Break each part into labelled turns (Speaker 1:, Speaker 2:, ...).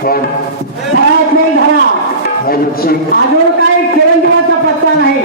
Speaker 1: घरात नाही झाला अजून काही चिरंजीवाचा पत्ता नाही.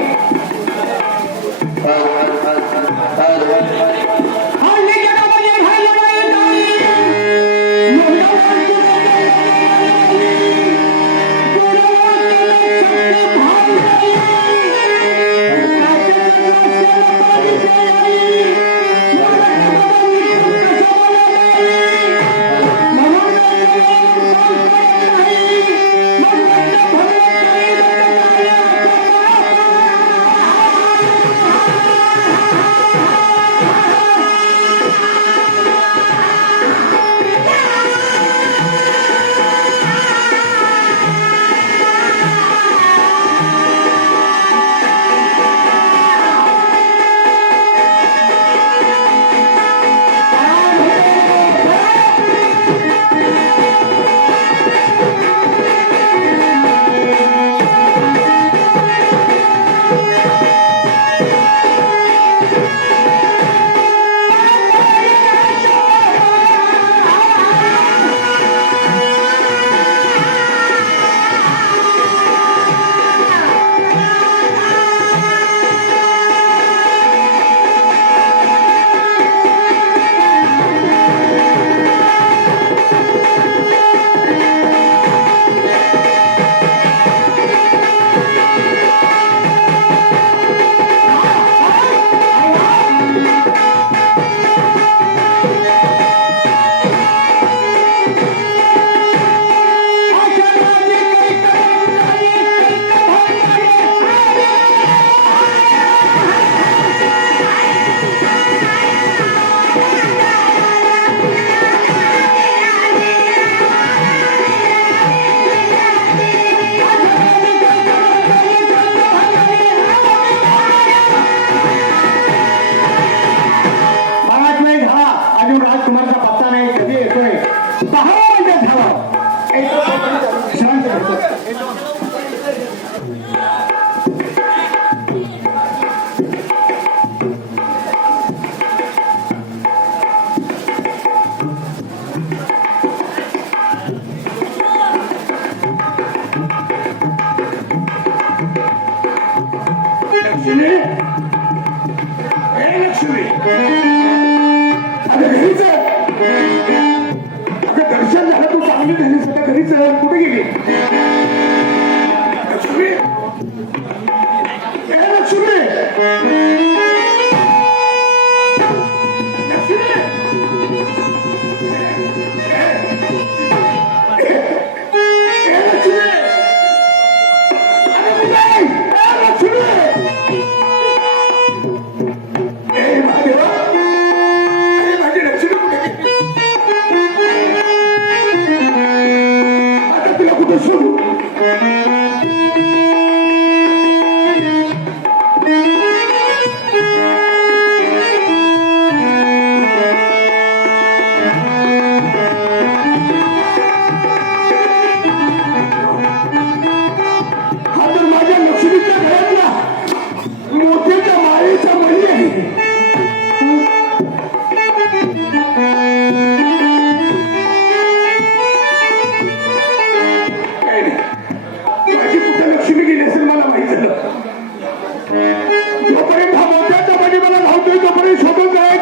Speaker 2: শতকে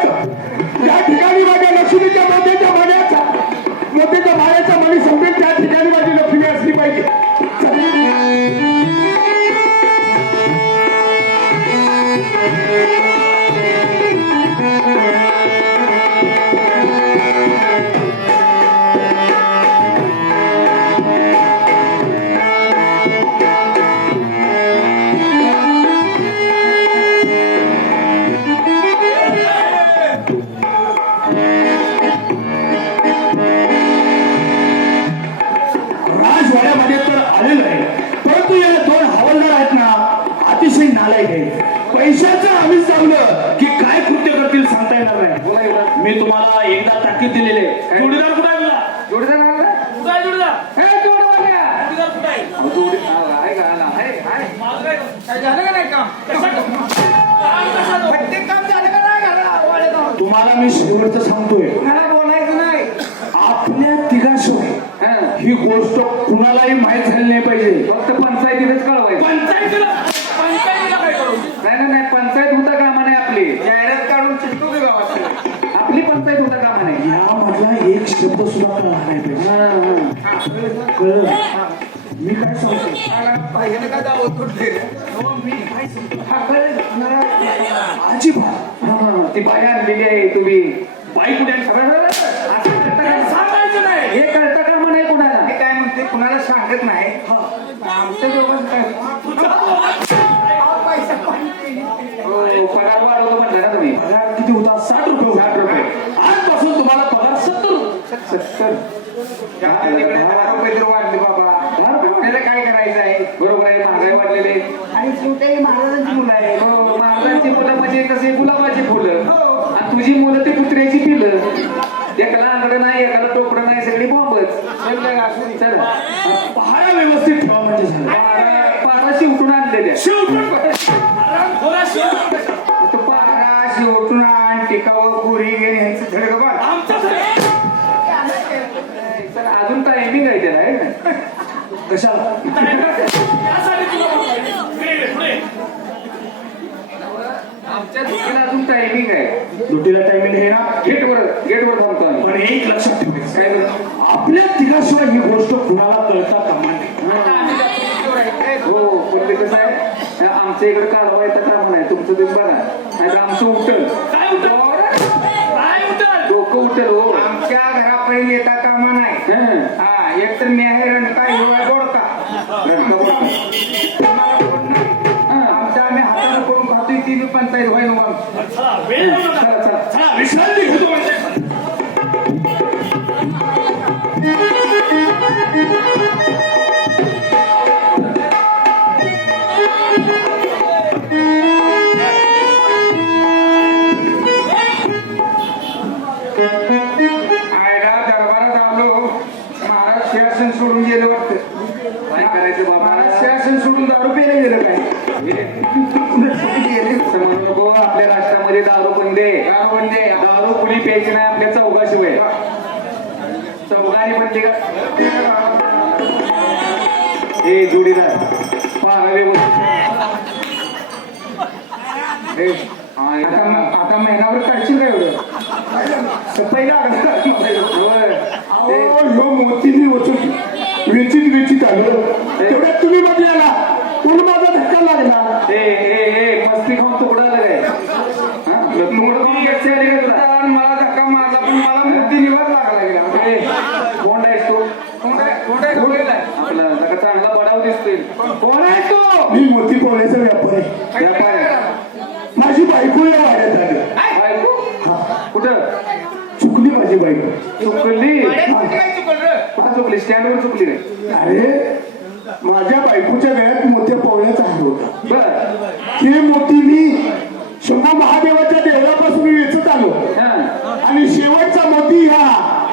Speaker 2: मी तुम्हाला एकदा ताकीद दिलेले. जोडीदार कुठे आहे जोडीदार कुठे आहे का? काय झालं प्रत्येक काम? झालं का नाही
Speaker 3: तुम्हाला मी शेवटचं सांगतोय.
Speaker 4: बोलायचं नाही.
Speaker 3: आपल्या तिघाशिवाय
Speaker 4: ही
Speaker 3: गोष्ट कुणालाही माहीत झाली नाही पाहिजे.
Speaker 4: फक्त हा, ती बाई आणलेली आहे तुम्ही.
Speaker 3: बाई कुठे? सांगायचं नाही.
Speaker 4: हे कळतं का म्हणे कुणाला.
Speaker 5: ते काय म्हणते कुणाला सांगत नाही. आमच्या दोघांचं काय?
Speaker 4: हो पगार वाढवतो म्हणलं ना तुम्ही.
Speaker 3: पगार किती होता? साठ रुपये
Speaker 4: साठ रुपये.
Speaker 3: आजपासून तुम्हाला पगार सत्तर.
Speaker 4: सत्तर
Speaker 5: त्या तिकडे दहा रुपये तर वाढले बाबा आपल्याला काय करायचं आहे
Speaker 4: बरोबर आहे महागाई वाढलेले
Speaker 5: आणि शेवटी महाराजांची मुलं आहे
Speaker 4: हो, महाराजांची मुलं म्हणजे कसे? गुलाबाची फुलं. आणि तुझी मुलं ती कुत्र्याची पिलं एकाला आंगड नाही एकाला टोपडं नाही सगळी बॉम्बच.
Speaker 3: पहाडा व्यवस्थित ठेवा म्हणजे
Speaker 4: उठून आणलेल्या.
Speaker 5: तो पारा शेवटून. आण टिकावं पुरी घेणे ह्याचं धडक बघ
Speaker 4: तर अजून टायमिंग आहे त्याला
Speaker 3: कशाला?
Speaker 4: आमच्या इकडे कारवाई तर कामा नाही तुमचं तुम्ही बघा नाही तर आमचं उठल.
Speaker 3: काय उठल? काय उठल?
Speaker 4: डोकं उठल हो.
Speaker 5: आमच्या घरापर्यंत येता कामा नाही.
Speaker 4: हं.
Speaker 5: हा एक तर मी आहे रणका हिरवा गोडका. आमच्या आम्ही हाताने करून खातोय ती बी पंचायत
Speaker 4: चला
Speaker 3: विश्रांती
Speaker 4: करायचं बाबा.
Speaker 5: महाराज शासन सोडून दारू प्यायला गेलं काय?
Speaker 4: म्हणू नको आपल्या राष्ट्रामध्ये दारू बंद
Speaker 5: दारू बंद.
Speaker 4: दारू कुणी प्यायची नाही आपल्या चौघाशिवाय चौघाने बंदी का? हे जोडीदार. पाहावे
Speaker 5: आता आता महिनाभर काढशील का एवढं?
Speaker 3: अहो, ह्यो मोतीने वचून वेचित वेचित आलं तेवढ्यात तुम्ही मध्ये आला. कोण माझा धक्का लागला.
Speaker 4: ए ए ए मस्ती खाऊन तुकडा आलाय हा? तुकडं खाऊन कशी आली का? तुला?
Speaker 5: मला धक्का मारला पण मला मोठी निवास लागला गेला.
Speaker 4: ए, कोण आहेस तू?
Speaker 5: कोण आहे? कोण आहे? कोण? आहे?
Speaker 4: आपला जरा चांगला बडाव दिसतोय. कोण आहे तू?
Speaker 3: मी मोती पोहण्याचा व्यापार आहे.
Speaker 4: व्यापार आहे.
Speaker 3: माझी बायको या वाड्यात आली.
Speaker 4: बायको? कुठं?
Speaker 3: चुकली माझी बायको.
Speaker 4: चुकलं? कुठं चुकली स्टँडवर चुकली
Speaker 3: अरे माझ्या बायकोच्या गळ्यात मोत्या पोहण्याचा हार होता.
Speaker 4: बर.
Speaker 3: ते मोती मी शंभू महादेवाच्या देवळापासून मी वेचत आलो
Speaker 4: हा
Speaker 3: आणि शेवटचा मोती ह्या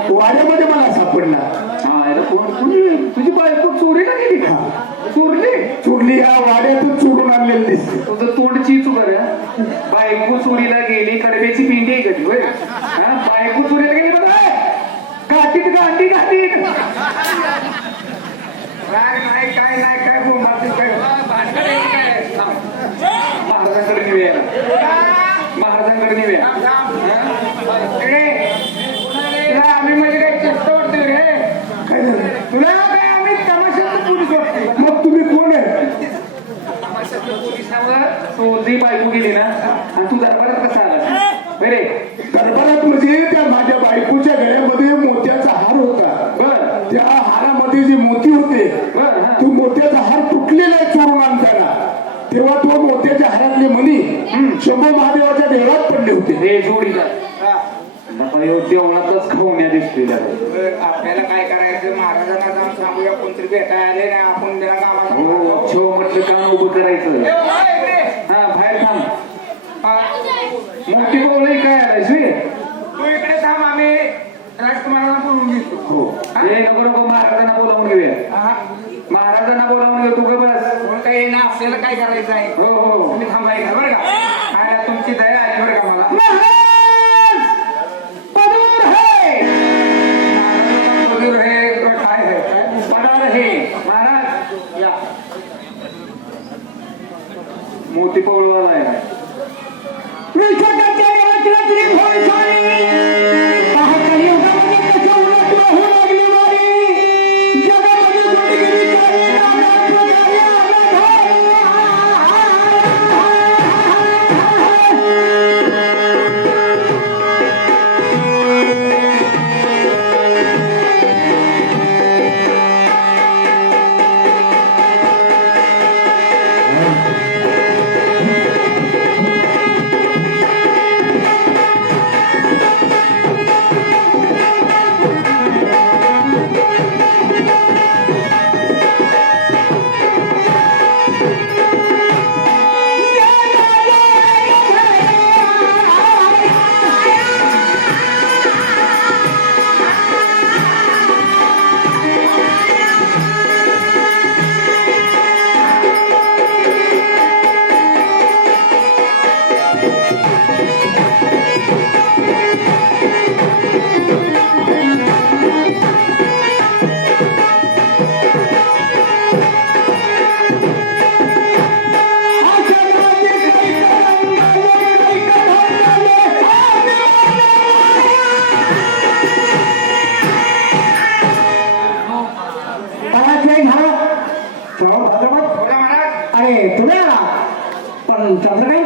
Speaker 3: वाड्यामध्ये मला सापडला
Speaker 4: हा, याला कोण कोणी तुझी बायको चोरीला गेली का चोरली
Speaker 3: चोरली ह्या वाड्यातून चोरून आणलेली दिसते
Speaker 4: तुझं तोंड चिचू बरं बायको चोरीला गेली कडब्याची पिंडी आहे कधी होय हा बायको चोरीला गेली बघा काठीत गांडी गाठीत
Speaker 5: राग नाही काय नाही काय काय
Speaker 4: महाराजांकडे निवेया महाराजांकडे निवेया
Speaker 5: ए, तुला आम्ही म्हणजे काय चेष्टा रे?
Speaker 3: काय झालं?
Speaker 5: तुला काय आम्ही पोलीस वाटतोय.
Speaker 3: मग तुम्ही कोण आहे?
Speaker 4: पोलिसावर तुझी बायको गेली ना? आणि तू दरबारात कसा आला बरे
Speaker 3: दरबारात म्हणजे त्या माझ्या बायकोच्या गळ्यामध्ये मोत्याचा हार होता
Speaker 4: बर
Speaker 3: त्या हारामध्ये जे मोती होते
Speaker 4: बर हा
Speaker 3: तो मोत्याचा हार तुटलेला आहे चोरून आणताना तेव्हा तो मोत्याच्या हारातले मणी शंभू महादेवाच्या देवळात पडले होते
Speaker 4: हे. जोडीला देवळातच दिसतोय त्याला.
Speaker 5: आपल्याला काय करायचं? महाराजांना जाऊन सांगूया कोणतरी भेटायला आले नाही आपण त्याला
Speaker 4: हो
Speaker 5: गावाला
Speaker 4: छो म्हटलं काम उभं करायचं. हा बाहेर थांब. मोठी बोलही काय आलायस
Speaker 5: तू इकडे थांब आम्ही राजकुमारांना बोलून घेतो.
Speaker 4: हो. नको नको महाराजांना बोलावून घेऊया.
Speaker 5: हा,
Speaker 4: महाराजांना बोलावून घेऊ तू का बस.
Speaker 5: कोण काही ना आपल्याला काय करायचं आहे?
Speaker 4: हो हो.
Speaker 5: तुम्ही थांबायचं बरं का?
Speaker 1: Yeah. पण